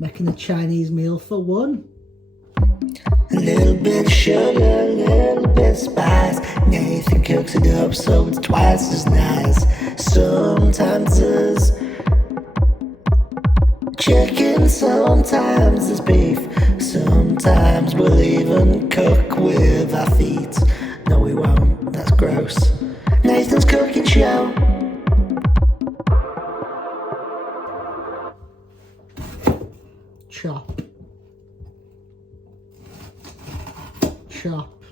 Making a Chinese meal for one. A little bit of sugar, a little bit of spice. Nathan cooks it up so it's twice as nice. Sometimes there's chicken, sometimes there's beef. Sometimes we'll even cook with our feet. No, we won't, that's gross. Nathan's cooking show. Chop. Chop.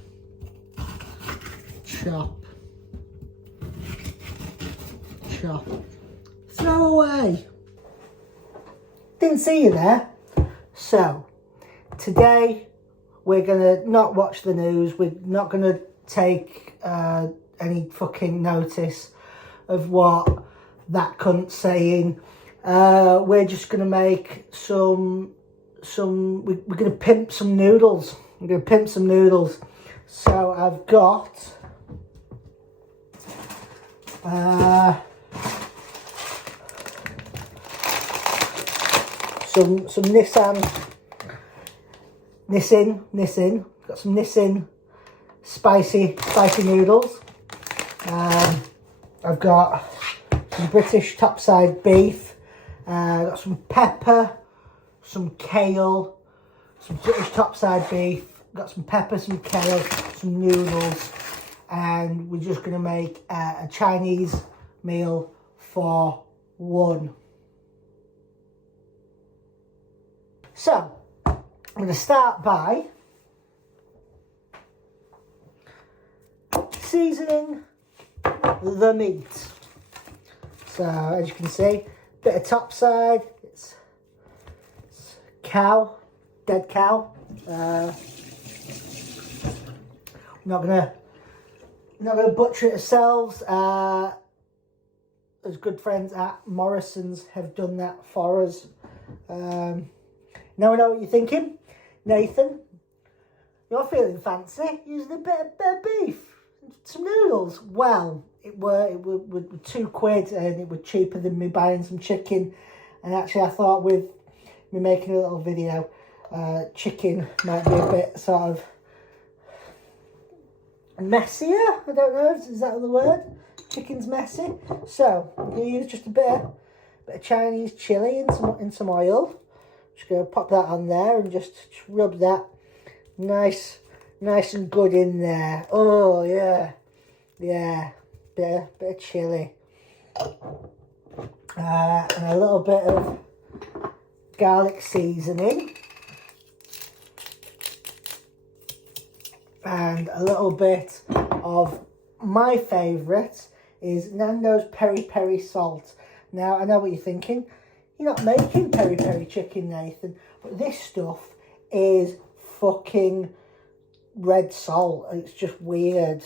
Chop. Chop. Throw away. Didn't see you there. So, today we're going to not watch the news. We're not going to take any fucking notice of what that cunt's saying. We're just going to make we're going to pimp some noodles. I'm going to pimp some noodles. So I've got some Nissin. Got some Nissin spicy noodles. I've got some British topside beef. Got some pepper, some kale, some British topside beef. Got some pepper, some kale, some noodles, and we're just going to make a Chinese meal for one. So, I'm going to start by seasoning the meat. So, as you can see, bit of topside, it's cow, dead cow. Not gonna butcher it ourselves. As good friends at Morrison's have done that for us. Now I know what you're thinking, Nathan. You're feeling fancy using a bit of beef, some noodles. Well, it were £2 and it was cheaper than me buying some chicken. And actually, I thought with me making a little video, chicken might be a bit sort of messier. I don't know, is that the word? Chicken's messy. So I'm going to use just a bit of Chinese chilli in some oil. Just going to pop that on there and just rub that nice and good in there. Oh yeah, bit of chilli, and a little bit of garlic seasoning, and a little bit of my favourite is Nando's peri peri salt. Now I know what you're thinking. You're not making peri peri chicken, Nathan, but this stuff is fucking red salt. It's just weird.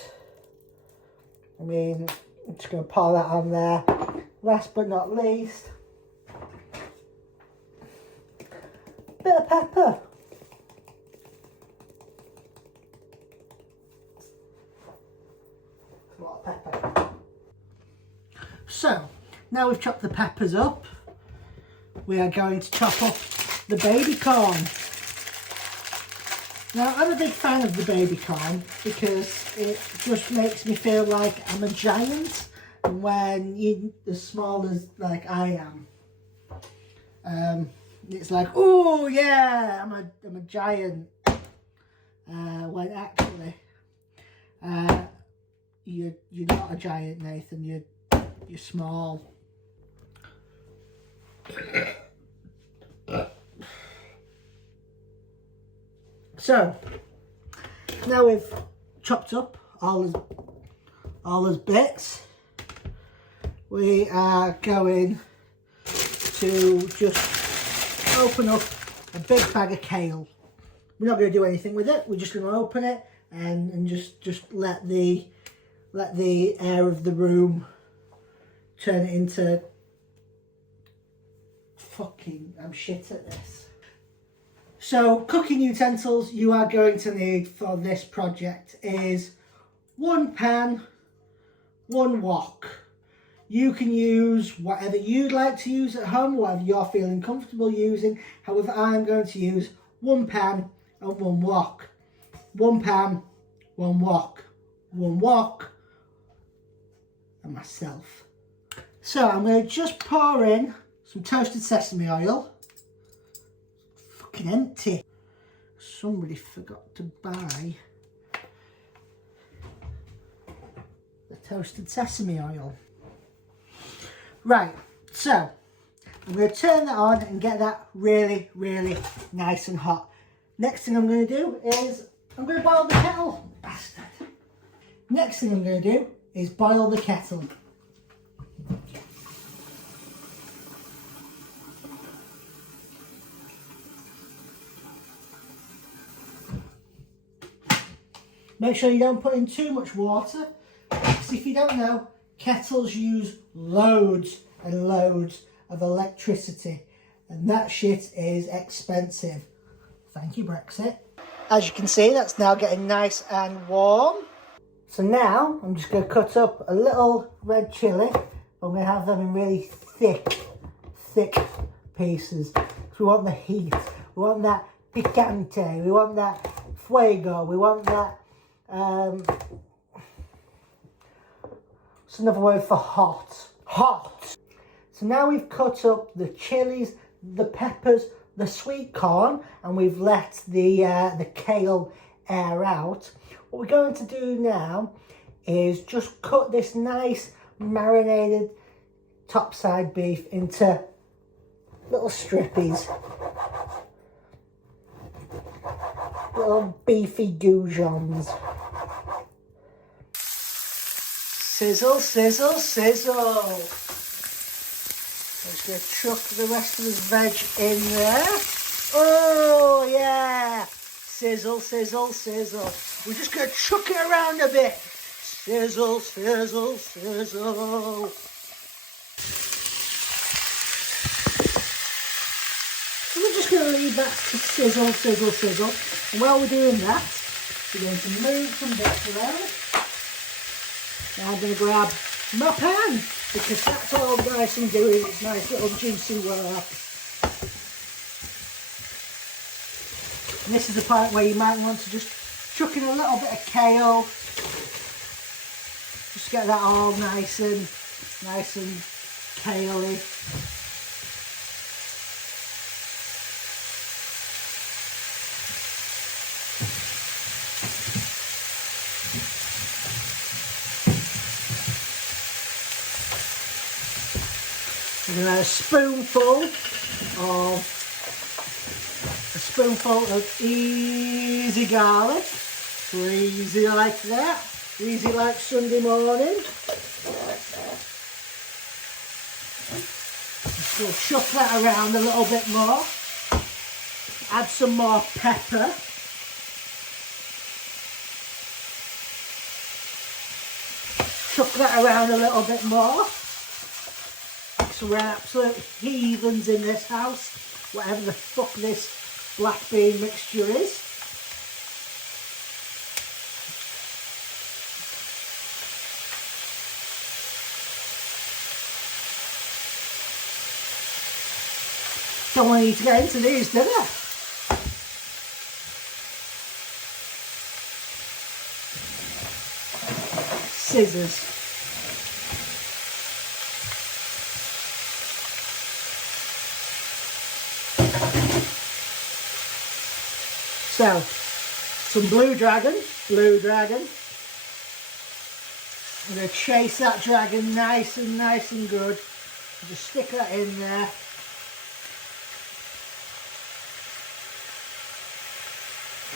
I mean, I'm just going to pour that on there. Last but not least, bit of pepper. A lot of pepper. So, now we've chopped the peppers up, we are going to chop up the baby corn. Now, I'm a big fan of the baby corn because it just makes me feel like I'm a giant when you're as small as like I am. It's like, oh yeah, I'm a giant. When actually, you're not a giant, Nathan. You're small. So now we've chopped up all his bits, we are going to just open up a big bag of kale. We're not going to do anything with it. We're just going to open it and just let the air of the room turn it into fucking, I'm shit at this. So cooking utensils you are going to need for this project is one pan, one wok. You can use whatever you'd like to use at home, whatever you're feeling comfortable using. However, I'm going to use 1 pan and 1 wok. 1 pan, 1 wok, 1 wok, and myself. So I'm going to just pour in some toasted sesame oil. Fucking empty. Somebody forgot to buy the toasted sesame oil. Right, so I'm going to turn that on and get that really, really nice and hot. Next thing I'm going to do is I'm going to boil the kettle. Bastard. Next thing I'm going to do is boil the kettle. Make sure you don't put in too much water, because if you don't know, kettles use loads and loads of electricity, and that shit is expensive. Thank you, Brexit. As you can see, that's now getting nice and warm. So now I'm just going to cut up a little red chilli. I'm going to have them in really thick pieces. So we want the heat, we want that picante, we want that fuego, we want that it's another word for hot. Hot. So now we've cut up the chilies, the peppers, the sweet corn, and we've let the kale air out. What we're going to do now is just cut this nice marinated topside beef into little strippies. Little beefy goujons. Sizzle, sizzle, sizzle. Let's go chuck the rest of this veg in there. Oh yeah! Sizzle, sizzle, sizzle. We're just going to chuck it around a bit. Sizzle, sizzle, sizzle. So we're just going to leave that to sizzle, sizzle, sizzle. And while we're doing that, we're going to move some bits around. Now I'm going to grab my pan, because that's all nice and gooey. It's nice little juicy work. And this is the part where you might want to just chuck in a little bit of kale. Just get that all nice and kale-y. I'm going to add a spoonful of easy garlic. Easy like that. Easy like Sunday morning. Just going to chuck that around a little bit more. Add some more pepper. Chuck that around a little bit more. So we're absolute heathens in this house, whatever the fuck this black bean mixture is. Don't want you to get into these, do they? Scissors. So, some blue dragon. I'm going to chase that dragon nice and good. Just stick that in there.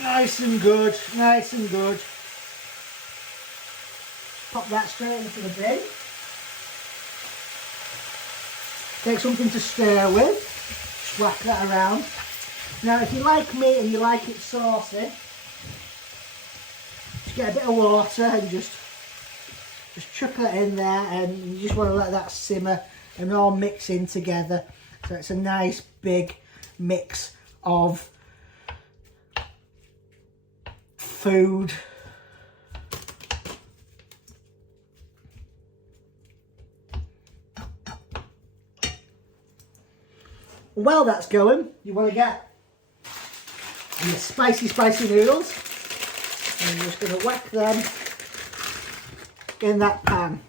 Nice and good. Pop that straight into the bin. Take something to stir with. Just whack that around. Now if you like meat and you like it saucy, just get a bit of water and just chuck that in there, and you just want to let that simmer and all mix in together. So it's a nice big mix of food. While that's going, you want to get your spicy noodles. And you're just going to whack them in that pan.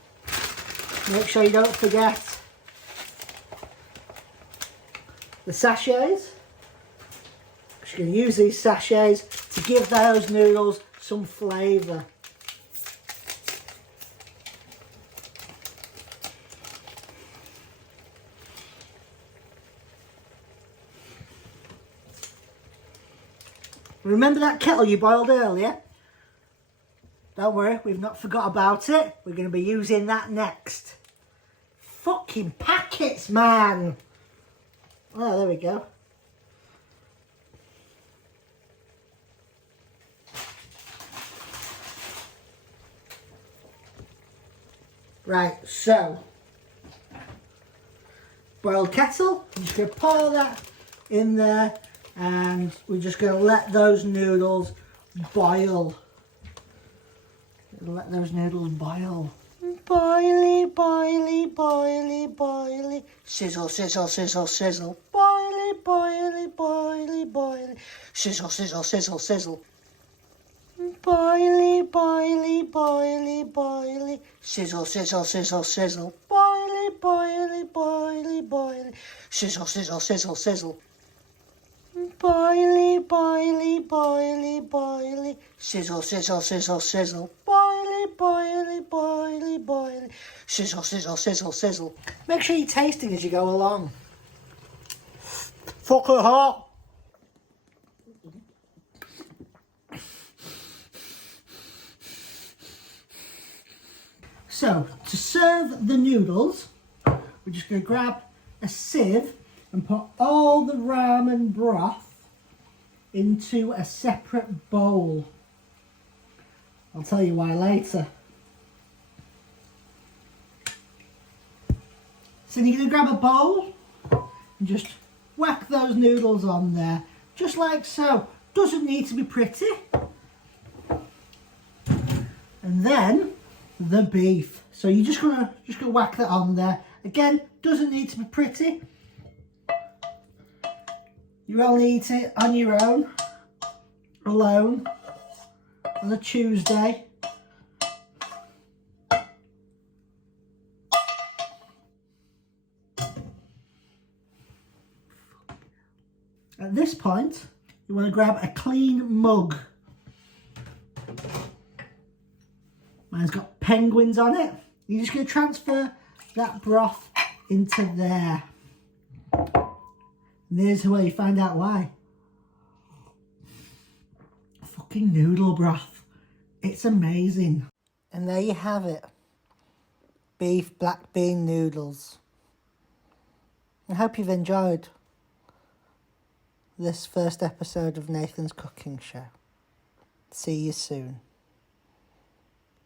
Make sure you don't forget the sachets. Just going to use these sachets to give those noodles some flavour. Remember that kettle you boiled earlier? Don't worry, we've not forgot about it. We're going to be using that next. Fucking packets, man! Oh, there we go. Right, so boiled kettle, I'm just going to pour that in there and we're just going to let those noodles boil. Let those noodles boil. Boily, boily, boily, boily. Sizzle, sizzle, sizzle, sizzle. Boily, boily, boily, boily. Sizzle, sizzle, sizzle, sizzle. Boily, boily, boily, boily. Sizzle, sizzle, sizzle, sizzle. Boily, boily, boily, boily. Sizzle, sizzle, sizzle, sizzle. Boily, boily, boily, boily. Sizzle, sizzle, sizzle, sizzle. Boily, boily, boily, boily. Sizzle, sizzle, sizzle, sizzle. Make sure you're tasting as you go along. Fucking hot. So, to serve the noodles, we're just going to grab a sieve and put all the ramen broth into a separate bowl. I'll tell you why later. So you're going to grab a bowl and just whack those noodles on there, just like so. Doesn't need to be pretty. And then the beef. So you're just gonna whack that on there. Again, doesn't need to be pretty. You only eat it on your own, alone, on a Tuesday. At this point, you want to grab a clean mug. Mine's got penguins on it. You're just going to transfer that broth into there. And there's where you find out why. Fucking noodle broth. It's amazing. And there you have it. Beef black bean noodles. I hope you've enjoyed this first episode of Nathan's Cooking Show. See you soon.